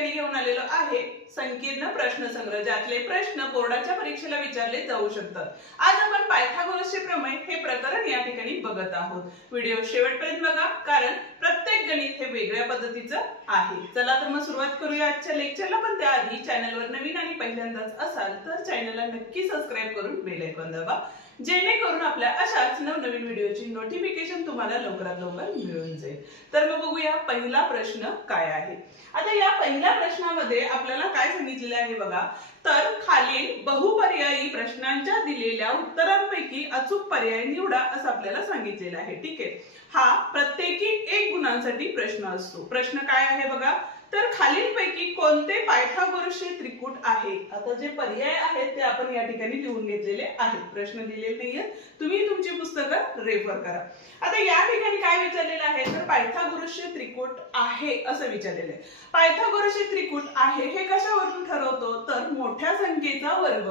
ठिकाणी घेऊन आलेलो आहे संकीर्ण प्रश्नसंग्रह, ज्यातले प्रश्न बोर्डाच्या परीक्षेला विचारले जाऊ शकतात। आज आपण पायथागोरसचे प्रमेय हे प्रकरण या ठिकाणी बघत आहोत। व्हिडिओ शेवटपर्यंत बघा, कारण प्रत्येक गणित हे वेगळ्या पद्धतीचं आहे। चला तर मग सुरुवात करूया आजच्या लेक्चरला। पण त्याआधी चॅनलवर नवीन आणि पहिल्यांदाच असाल तर चॅनलला नक्की सबस्क्राइब करून बेल आयकॉन दाबा, जेणेकरून आपल्या अशाच नवनवीन व्हिडिओची नोटिफिकेशन तुम्हाला लवकरात लवकर मिळून जाईल। तर मग बघूया पहिला प्रश्न काय आहे। आता या पहिल्या प्रश्नामध्ये आपल्याला काय सांगितलेलं आहे बघा, तर खालील बहुपर्यायी प्रश्नांच्या दिलेल्या उत्तरांपैकी अचूक पर्याय निवडा असं आपल्याला सांगितलेलं आहे। ठीक आहे, हा प्रत्येकी 1 गुणांसाठी प्रश्न असतो। प्रश्न काय आहे बघा, तर खालीलपैकी कोणते पायथागोरसचे त्रिकूट आहे। आता जे पर्याय आहेत ते आपण या ठिकाणी लिहून घेतलेले आहेत, प्रश्न दिलेले नाहीये, तुम्ही तुमची पुस्तकं रेफर करा। आता या ठिकाणी काय विचारलेलं आहे, तर पायथागोरसचे त्रिकूट आहे असं विचारलेलं आहे। पायथागोरसचे त्रिकूट आहे हे कशावरून ठरवतो, तर मोठ्या संख्येचा वर्ग।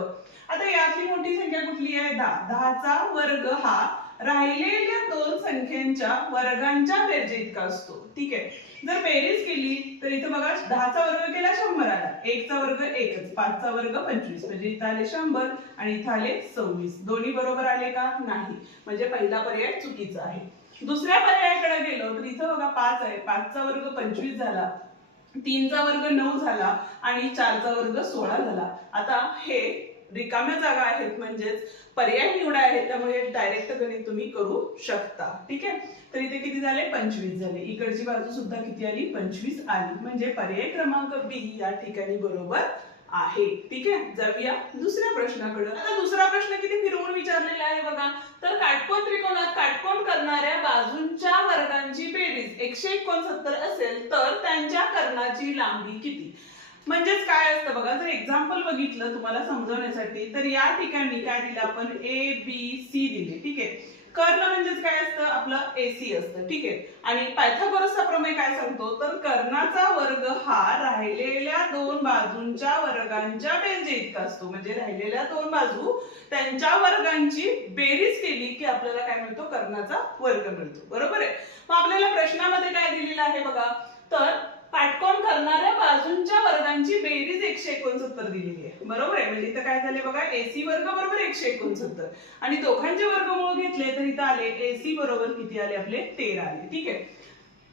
आता यातली मोठी संख्या कुठली आहे, 10। 10 चा वर्ग हा राहिलेल्या 2 संख्यांच्या वर्गांच्या बेरजे इतका असतो। ठीक आहे, जर बेरीज केली तर इथं बघा 10 चा वर्ग केला 100 आला, 1 चा वर्ग 1च, 5 चा वर्ग 25, म्हणजे इथं आले 100 आणि इथं आले 26। दोन्ही बरोबर आले का, नाही, म्हणजे पहिला पर्याय चुकीचा आहे। दुसऱ्या पर्यायाकडे गेलो तर इथं बघा 5 आहे, 5 चा वर्ग 25 झाला, 3 चा वर्ग 9 झाला आणि 4 चा वर्ग 16 झाला। आता हे रिकाम्या जागा आहेत, म्हणजेच पर्याय निवडा आहेत, त्यामुळे डायरेक्ट गणित तुम्ही करू शकता। ठीक आहे, तर इथे किती झाले, 25 झाले। इकडची बाजू सुद्धा किती आली, 25 आली, म्हणजे पर्याय क्रमांक बी या ठिकाणी बरोबर आहे। ठीक आहे, जाऊया दुसऱ्या प्रश्नाकडे। आता दुसरा प्रश्न किती फिरवून विचारलेला आहे बघा, तर काटकोन त्रिकोणात काटकोन करणाऱ्या बाजूंच्या वर्गांची बेरीज 169 असेल तर त्यांच्या कर्णाची लांबी किती। म्हणजेच काय असतं बघा, जर एक्झाम्पल बघितलं तुम्हाला समजवण्यासाठी, तर या ठिकाणी काय दिलं आपण, ए बी सी दिले। ठीक आहे, कर्ण म्हणजेच काय असतं, आपलं एसी असतं। ठीक आहे, आणि पायथागोरसचा प्रमेय काय सांगतो, तर कर्णाचा वर्ग हा राहिलेल्या 2 बाजूंच्या वर्गांच्या बेरजे इतका असतो। म्हणजे राहिलेल्या 2 बाजू त्यांच्या वर्गांची बेरीज केली की आपल्याला काय मिळतो, कर्णाचा वर्ग मिळतो। बरोबर आहे। मग आपल्याला प्रश्नामध्ये काय दिलेलं आहे बघा, तर काटकोन करणाऱ्या बाजूंच्या वर्गांची बेरीज 169 दिलेली आहे। बरोबर आहे, म्हणजे इथं काय झाले बघा, एसी वर्ग बरोबर 169 आणि दोघांचे वर्गमूळ घेतले तर इथं आले एसी बरोबर किती आले, आपले 13 आले। ठीक आहे,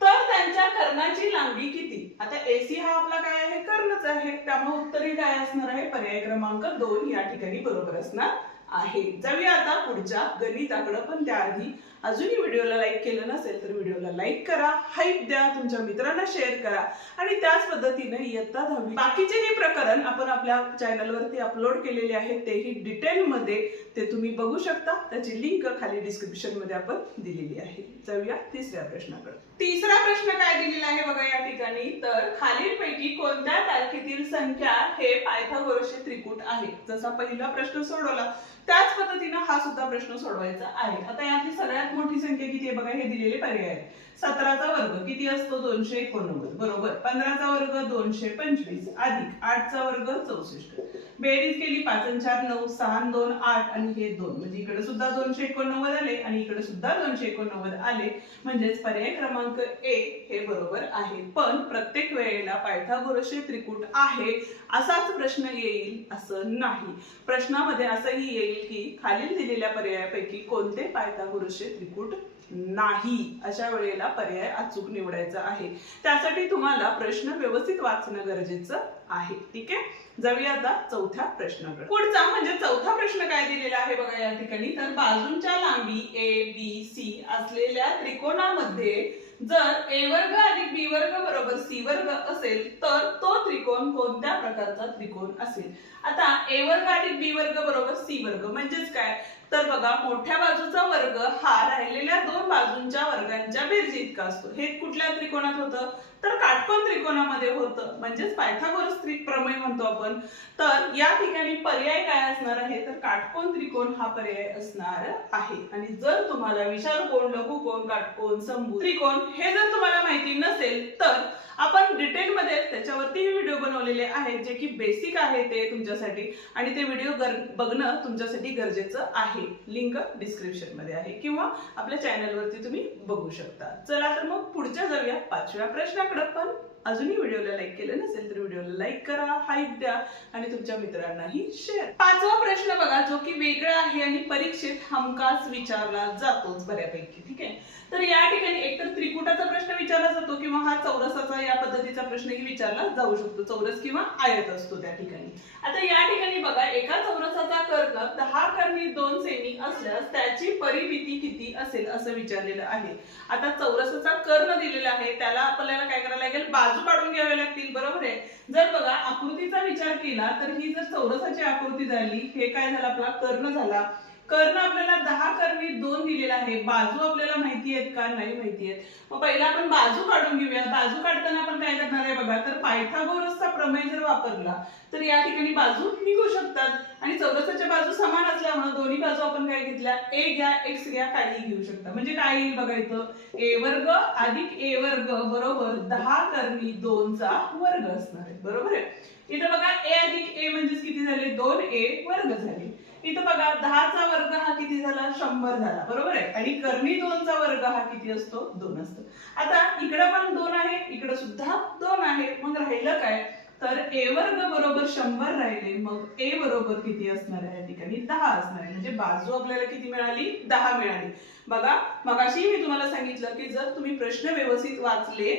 तर त्यांच्या कर्णाची लांबी किती। आता एसी हा आपला काय आहे, कर्णच आहे, त्यामुळे उत्तर काय असणार आहे, पर्याय क्रमांक 2 या ठिकाणी बरोबर असणार आहे। जाऊया आता पुढच्या गणिताकडे। पण त्याआधी अजूनही व्हिडिओला लाईक केलं नसेल तर व्हिडिओला लाईक करा, हाईप द्या, तुमच्या मित्रांना शेअर करा आणि त्याच पद्धतीने इयत्ता 10वी बाकीचेही प्रकरण आपण आपल्या चॅनलवरती अपलोड केलेले आहेत, तेही डिटेलमध्ये ते तुम्ही बघू शकता। त्याची लिंक खाली डिस्क्रिप्शन मध्ये आपण दिलेली आहे। जाऊया तिसऱ्या प्रश्नाकडे। तिसरा प्रश्न काय दिलेला आहे बघा या ठिकाणी, तर खालीलपैकी कोणत्या तारखेतील संख्या हे पायथागोरसचे त्रिकूट आहे। जसा पहिला प्रश्न सोडवला त्याच पद्धतीने हा सुद्धा प्रश्न सोडवायचा आहे। आता यातली सगळ्यात मोठी संख्या किती आहे बघा, हे दिलेले पर्याय आहेत। 17 चा वर्ग किती असतो, 289 बरोबर, 15 चा वर्ग 225 अधिक 8 चा वर्ग 64, बेरीज केली 5 आणि 4 9, 6 आणि 2 8 आणि हे 2, म्हणजे इकडे सुद्धा 289 आले आणि इकडे सुद्धा 289 आले, म्हणजेच पर्याय क्रमांक ए हे बरोबर आहे। पण प्रत्येक वेळेला पायथागोरसचे त्रिकूट आहे असाच प्रश्न येईल असं नाही। प्रश्नामध्ये असंही येईल की खालील दिलेल्या पर्यायापैकी कोणते पायथागोरसचे त्रिकूट नाही, अशा वेळेला पर्याय अचूक निवडायचा आहे। त्यासाठी तुम्हाला प्रश्न व्यवस्थित वाचणं गरजेचं आहे। ठीक आहे, जाऊया आता चौथ्या प्रश्नाकडे। पुढचा म्हणजे चौथा प्रश्न काय दिलेला आहे बघा या ठिकाणी, तर बाजूंच्या लांबी ए बी सी असलेल्या त्रिकोणामध्ये जर ए वर्ग अधिक बी वर्ग बरोबर सी वर्ग असेल तर तो त्रिकोण कोणत्या प्रकारचा त्रिकोण असेल। आता ए वर्ग अधिक बी वर्ग बरोबर सी वर्ग म्हणजेच काय, तर बघा मोठ्या बाजूचा वर्ग हा राहिलेल्या 2 बाजूंच्या वर्गांच्या बेरजे इतका असतो। हे कुठल्या त्रिकोणात होतं, तर काटकोन त्रिकोणामध्ये होतं, म्हणजेच पायथागोरस प्रमेय म्हणतो आपण। तर या ठिकाणी पर्याय काय असणार आहे, तर काटकोन त्रिकोण हा पर्याय असणार आहे। आणि जर तुम्हाला विशाल कोन, लघु कोन, काटकोन, समभुज त्रिकोण हे जर तुम्हाला माहिती नसेल तर आपण डिटेलमध्ये त्याच्यावरती व्हिडिओ बनवलेले आहेत जे की बेसिक आहे ते तुमच्यासाठी, आणि ते व्हिडिओ बघणं तुमच्यासाठी गरजेचं आहे. लिंक डिस्क्रिप्शन मध्ये आहे किंवा आपल्या चॅनलवरती तुम्ही बघू शकता. चला तर मग पुढच्या जाऊया 5व्या प्रश्नाकडे. पण अजूनही व्हिडिओला लाईक केलं नसेल तर व्हिडिओला लाईक करा, हाईप द्या आणि तुमच्या मित्रांनाही शेअर. 5वा प्रश्न बघा जो की वेगळा आहे आणि परीक्षेत हमखास विचारला जातोच बऱ्यापैकी. ठीक आहे, तर या ठिकाणी एकतर त्रिकुटाचा प्रश्न विचारला जातो किंवा हा चौरसाचा या पद्धतीचा प्रश्नही विचारला जाऊ शकतो. चौरस किंवा आयत असतो त्या ठिकाणी. आता या ठिकाणी बघा, एका चौरसाचा कर्ण 10 कर्णी 2 सेमी असल्यास त्याची परिमिती किती असेल असं विचारलेलं आहे. आता चौरसाचा कर्ण दिलेला आहे, त्याला आपल्याला काय करायला लागेल, बाजू काढून घ्याव्या लागतील. बरोबर आहे. जर बघा आकृतीचा विचार केला तर ही जर चौरसाची आकृती झाली, हे काय झालं, आपला कर्ण झाला. कर्ण आपल्याला 10 कर्णी 2 दिलेला आहे. बाजू आपल्याला माहिती आहेत का, नाही माहिती आहेत. मग पहिला आपण बाजू काढून घेऊया. बाजू काढताना आपण काय करणार आहे बघा, तर पायथागोरसचा प्रमेय जर वापरला तर या ठिकाणी बाजू निघू शकतात. आणि चौरसाच्या बाजू समान असल्यामुळे दोन्ही बाजू आपण काय घेतल्या, ए घ्या एक्स घ्या, काही घेऊ शकता. म्हणजे काय येईल बघा, इथं ए वर्ग अधिक ए वर्ग बरोबर 10 कर्णी 2 चा वर्ग असणार आहे. बरोबर आहे. इथं बघा ए अधिक ए म्हणजे किती झाले, 2a वर्ग झाले. इथं बघा 10 चा वर्ग हा किती झाला, 100 झाला. बरोबर आहे. आणि कर्णी 2 चा वर्ग हा किती असतो, 2 असतो. आता इकडे पण 2 आहे, इकडे सुद्धा 2 आहे. मग राहिलं काय, तर ए वर्ग बरोबर 100 राहिले. मग ए बरोबर किती असणार आहे, या ठिकाणी 10 असणार आहे. म्हणजे बाजू आपल्याला किती मिळाली, 10 मिळाली. बघा मगाशी मी तुम्हाला सांगितलं की जर तुम्ही प्रश्न व्यवस्थित वाचले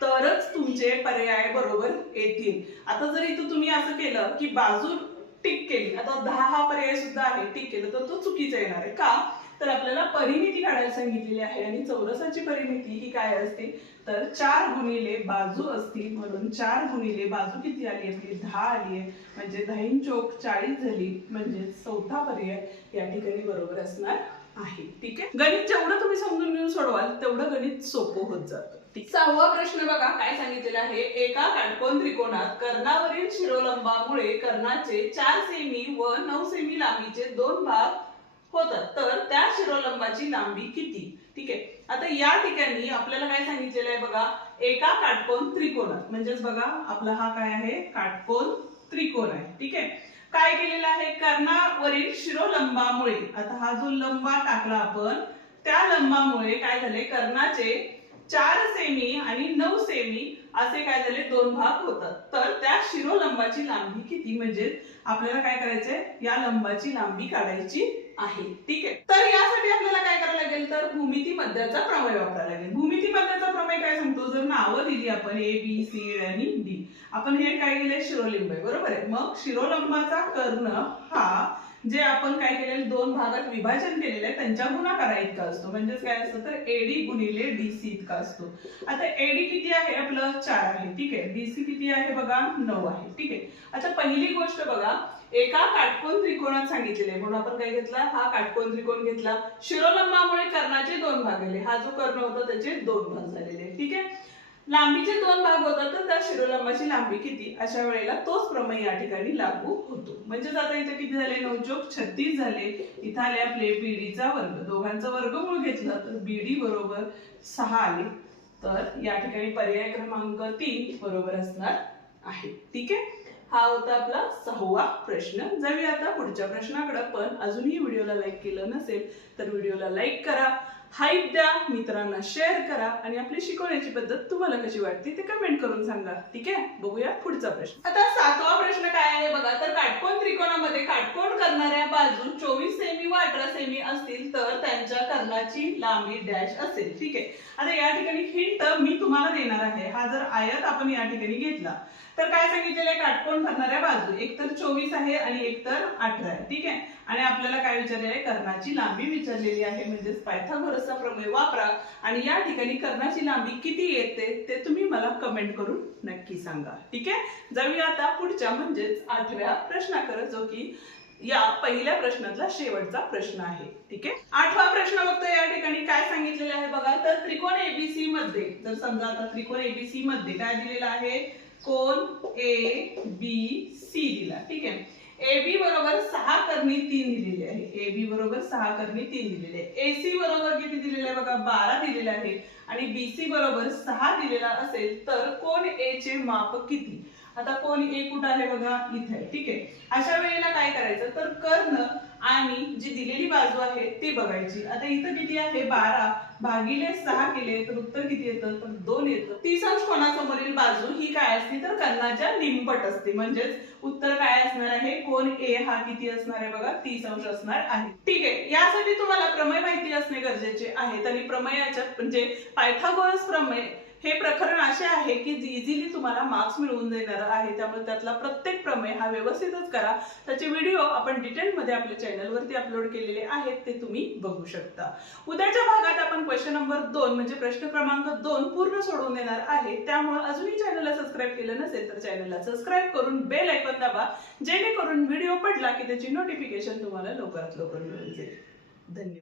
तरच तुमचे पर्याय बरोबर येतील. आता जर इथं तुम्ही असं केलं की बाजू टिक केली, आता 10 हा पर्याय सुद्धा आहे, टिक केलं तर तो चुकीचा येणार आहे. का, तर आपल्याला परिमिती काढायला सांगितलेली आहे आणि चौरसाची परिमिती ही काय असते, तर 4 गुणिले बाजू असती. म्हणून 4 गुणिले बाजू किती आली आपली, 10 आली आहे. म्हणजे 10 चौक 40 झाली. म्हणजे चौथा पर्याय या ठिकाणी बरोबर असणार आहे. ठीक आहे, गणित जेवढं तुम्ही समजून घेऊन सोडवाल तेवढं गणित सोपं होत जातं. 6वा प्रश्न बघा काय सांगितलेलं आहे, एका काटकोन त्रिकोणात कर्णावरील शिरोलंबामुळे कर्णाचे 4 सेमी व 9 सेमी लांबीचे 2 भाग होतात, तर त्या शिरोलंबाची लांबी किती. ठीक आहे, आता या ठिकाणी आपल्याला काय सांगितलेलं आहे बघा, एका काटकोन त्रिकोणात म्हणजेच बघा आपला हा काय आहे, काटकोन त्रिकोण आहे. ठीक आहे, काय केलेलं आहे, कर्णावरील शिरोलंबामुळे, आता हा जो लंबा टाकला आपण त्या लंबामुळे काय झाले, कर्णाचे 4 सेमी आणि 9 सेमी असे काय झाले 2 भाग होतात. तर त्या शिरोलंबाची लांबी किती, म्हणजे आपल्याला काय करायचंय, या लंबाची लांबी काढायची आहे. ठीक आहे, तर यासाठी आपल्याला काय करायला लागेल, तर भूमिती मध्याचा प्रमेय वापरायला लागेल. भूमिती मध्याचा प्रमेय काय सांगतो, जर नावं दिली आपण ए बी सी आणि डी, आपण हे काय केलंय, शिरोलिंब आहे. बरोबर आहे. मग शिरोलंबाचा कर्ण हा जे आपण काय केलेलं 2 भागात विभाजन केलेलं आहे त्यांच्या गुणाकारा इतका असतो. म्हणजेच काय असतं, तर एडी गुणिले डीसी इतका असतो. आता एडी किती आहे, आपलं 4 आहे. ठीक आहे, डीसी किती आहे बघा, 9 आहे. ठीक आहे, आता पहिली गोष्ट बघा, एका काटकोन त्रिकोणात सांगितलेले आहे म्हणून आपण काय घेतला, हा काटकोन त्रिकोण घेतला. शिरोलंबामुळे कर्णाचे 2 भाग झाले, हा जो कर्ण होता त्याचे 2 भाग झालेले. ठीक आहे, लांबीचे 2 भाग होतात तर त्या शिरोलंबाची लांबी किती, अशा वेळेला तोच प्रमेय या ठिकाणी लागू होतो. म्हणजे आता इथे किती झाले, 9 चौक 36 झाले. इथे आले आपले बीडीचा वर्ग, दोघांचा वर्गमूळ घेतलं तर बीडी बरोबर 6 आले. तर या ठिकाणी पर्याय क्रमांक 3 बरोबर असणार आहे. ठीक आहे, हा होता आपला 6वा प्रश्न. जाऊया आता पुढच्या प्रश्नाकडे. पण अजूनही व्हिडिओला लाईक केलं नसेल तर व्हिडिओला लाईक करा, हाईप द्या, मित्रांना शेअर करा आणि आपली शिकवण्याची पद्धत तुम्हाला कशी वाटते ते कमेंट करून सांगा. ठीक आहे, बघूया पुढचा प्रश्न. आता 7वा प्रश्न काय आहे बघा, तर काटकोन त्रिकोणामध्ये काटकोन करणाऱ्या बाजू 24 सेमी व 18 सेमी असतील तर त्यांच्या कर्णाची लांबी डॅश असेल. ठीक आहे, आता या ठिकाणी हिंट मी तुम्हाला देणार आहे. हा जर आयत आपण या ठिकाणी घेतला तर काय सांगितलेलं आहे, काटकोन करणाऱ्या बाजू एक तर 24 आहे आणि एक तर 18 आहे. ठीक आहे, आणि आपल्याला काय विचारलेलं आहे, कर्णाची लांबी विचारलेली आहे. म्हणजे पायथागोरसचा प्रमेय वापरा आणि या ठिकाणी कर्णाची लांबी किती येते ते तुम्ही मला कमेंट करून नक्की सांगा. ठीक आहे, जाऊया आता पुढच्या म्हणजेच 8व्या प्रश्नाकडे, जो की या पहिल्या प्रश्नातला शेवटचा प्रश्न आहे. ठीक आहे, 8वा प्रश्न बघतो. या ठिकाणी काय सांगितलेलं आहे बघा, तर त्रिकोण एबीसी मध्ये, जर समजा आता त्रिकोण एबीसी मध्ये काय दिलेलं आहे, कोन ए बी सी दिला. ठीक आहे, AB बरोबर 6 कर्णी 3 दिलेली आहे. AB बरोबर 6 कर्णी 3 दिलेली आहे. AC बरोबर किती दिलेले आहे बघा 12 दिलेले आहे आणि BC बरोबर 6 दिलेला असेल तर कोण A चे माप किती? आता कोण A कुठे आहे बघा इथे आहे. ठीक आहे. अशा वेळेला काय करायचं तर कर्ण आणि जी दिलेली बाजू आहे ती बघायची. आता इथं किती आहे 12 भागिले 6 केले तर उत्तर किती येतं तर 2 येतं. 30 अंश कोणासमोरील बाजू ही काय असते तर कर्णाच्या निमपट असते. म्हणजेच उत्तर काय असणार आहे कोण A हा किती असणार आहे बघा 30 अंश असणार आहे. ठीक आहे. यासाठी तुम्हाला प्रमेय माहिती असणे गरजेचे आहे. आणि प्रमेयाच्या म्हणजे पायथागोरस प्रमेय हे प्रकरण असे आहे की इझिली तुम्हाला मार्क्स मिळवून देणार आहे. त्यामुळे त्यातला प्रत्येक प्रमेय हा व्यवस्थितच करा. त्याचे व्हिडिओ आपण डिटेलमध्ये आपल्या चॅनलवरती अपलोड केलेले आहेत ते तुम्ही बघू शकता. उद्याच्या भागात आपण क्वेश्चन नंबर 2 म्हणजे प्रश्न क्रमांक 2 पूर्ण सोडवून देणार आहे. त्यामुळे अजूनही चॅनलला सबस्क्राईब केलं नसेल तर चॅनलला सबस्क्राईब करून बेल आयकॉन दाबा जेणेकरून व्हिडिओ पडला की त्याची नोटिफिकेशन तुम्हाला लवकरात लवकर मिळून जाईल. धन्यवाद.